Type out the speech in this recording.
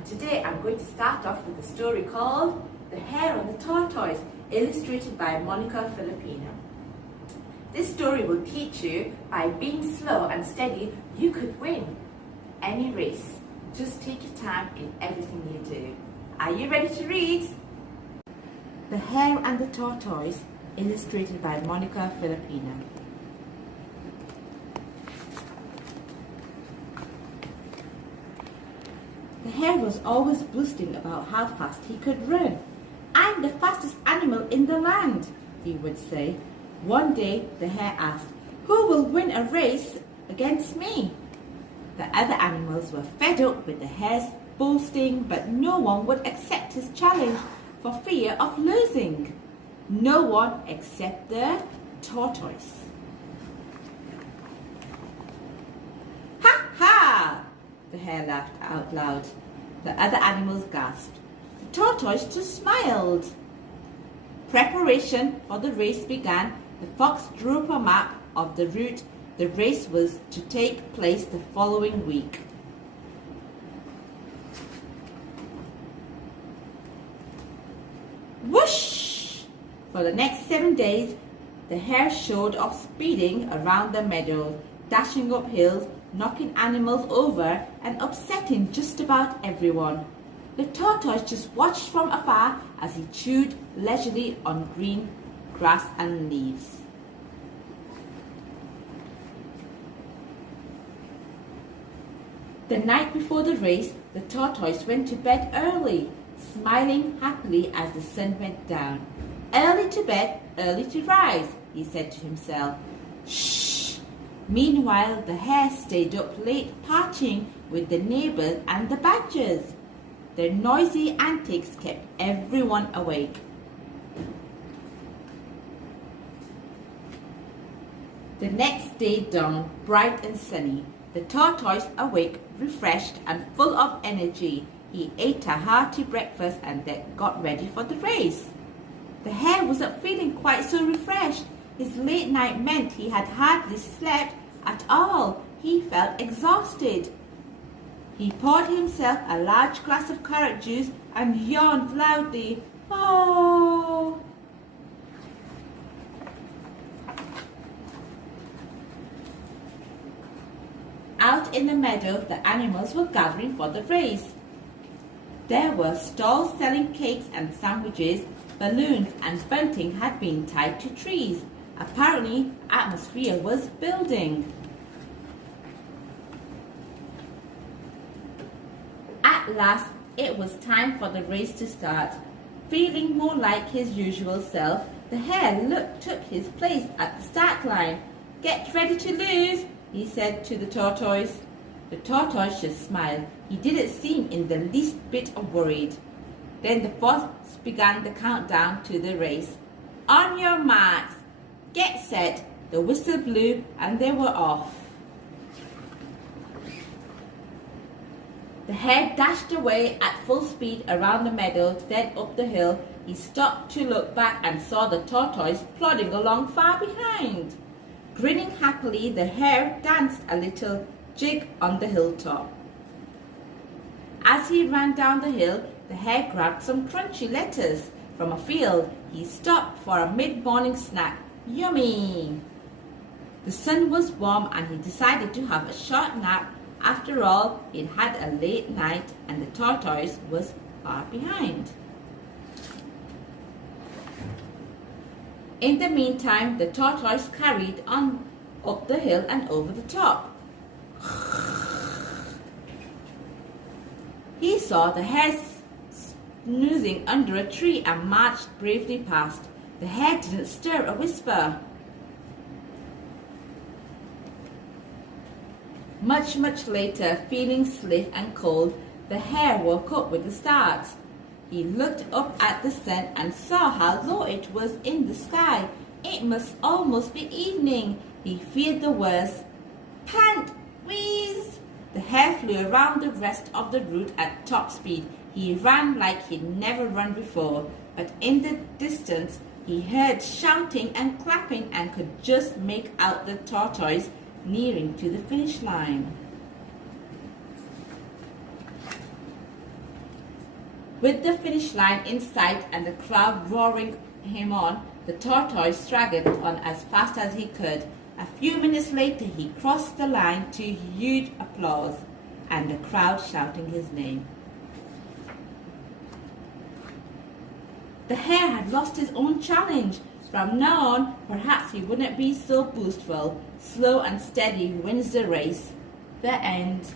and today I'm going to start off with a story called The Hare and the Tortoise, illustrated by Monica Filipino. This story will teach you by being slow and steady, you could win any race. Just take your time in everything you do. Are you ready to read? The Hare and the Tortoise, illustrated by Monica Filipino. The hare was always boasting about how fast he could run. "I'm the fastest animal in the land," he would say. One day the hare asked, "Who will win a race against me?" The other animals were fed up with the hare's boasting, but no one would accept his challenge for fear of losing. No one except the tortoise. "Ha ha!" the hare laughed out loud. The other animals gasped. The tortoise just smiled. Preparation for the race began. The fox drew up a map of the route the race was to take place the following week. Whoosh! For the next 7 days, the hare showed off speeding around the meadow, dashing up hills, knocking animals over and upsetting just about everyone. The tortoise just watched from afar as he chewed leisurely on green grass and leaves. The night before the race, the tortoise went to bed early, smiling happily as the sun went down. "Early to bed, early to rise," he said to himself. Shh! Meanwhile, the hare stayed up late partying with the neighbors and the badgers. Their noisy antics kept everyone awake. The next day dawned bright and sunny. The tortoise, awake, refreshed and full of energy, he ate a hearty breakfast and then got ready for the race. The hare wasn't feeling quite so refreshed. His late night meant he had hardly slept at all. He felt exhausted. He poured himself a large glass of carrot juice and yawned loudly. Oh! Out in the meadow, the animals were gathering for the race. There were stalls selling cakes and sandwiches. Balloons and bunting had been tied to trees. Apparently, atmosphere was building. At last, it was time for the race to start. Feeling more like his usual self, the hare took his place at the start line. "Get ready to lose," he said to the tortoise. The tortoise just smiled. He didn't seem in the least bit worried. Then the fox began the countdown to the race. "On your marks, get set." The whistle blew and they were off. The hare dashed away at full speed around the meadow, then up the hill. He stopped to look back and saw the tortoise plodding along far behind. Grinning happily, the hare danced a little jig on the hilltop. As he ran down the hill, the hare grabbed some crunchy lettuce from a field. He stopped for a mid-morning snack. Yummy! The sun was warm and he decided to have a short nap. After all, he'd had a late night and the tortoise was far behind. In the meantime, the tortoise carried on up the hill and over the top. He saw the hare snoozing under a tree and marched bravely past. The hare didn't stir a whisper. Much later, feeling stiff and cold, the hare woke up with a start. He looked up at the sun and saw how low it was in the sky. It must almost be evening. He feared the worst. Pant! Wheeze! The hare flew around the rest of the route at top speed. He ran like he'd never run before, but in the distance he heard shouting and clapping and could just make out the tortoise nearing to the finish line. With the finish line in sight and the crowd roaring him on, the tortoise straggled on as fast as he could. A few minutes later he crossed the line to huge applause and the crowd shouting his name. The hare had lost his own challenge. From now on, perhaps he wouldn't be so boastful. Slow and steady wins the race. The end.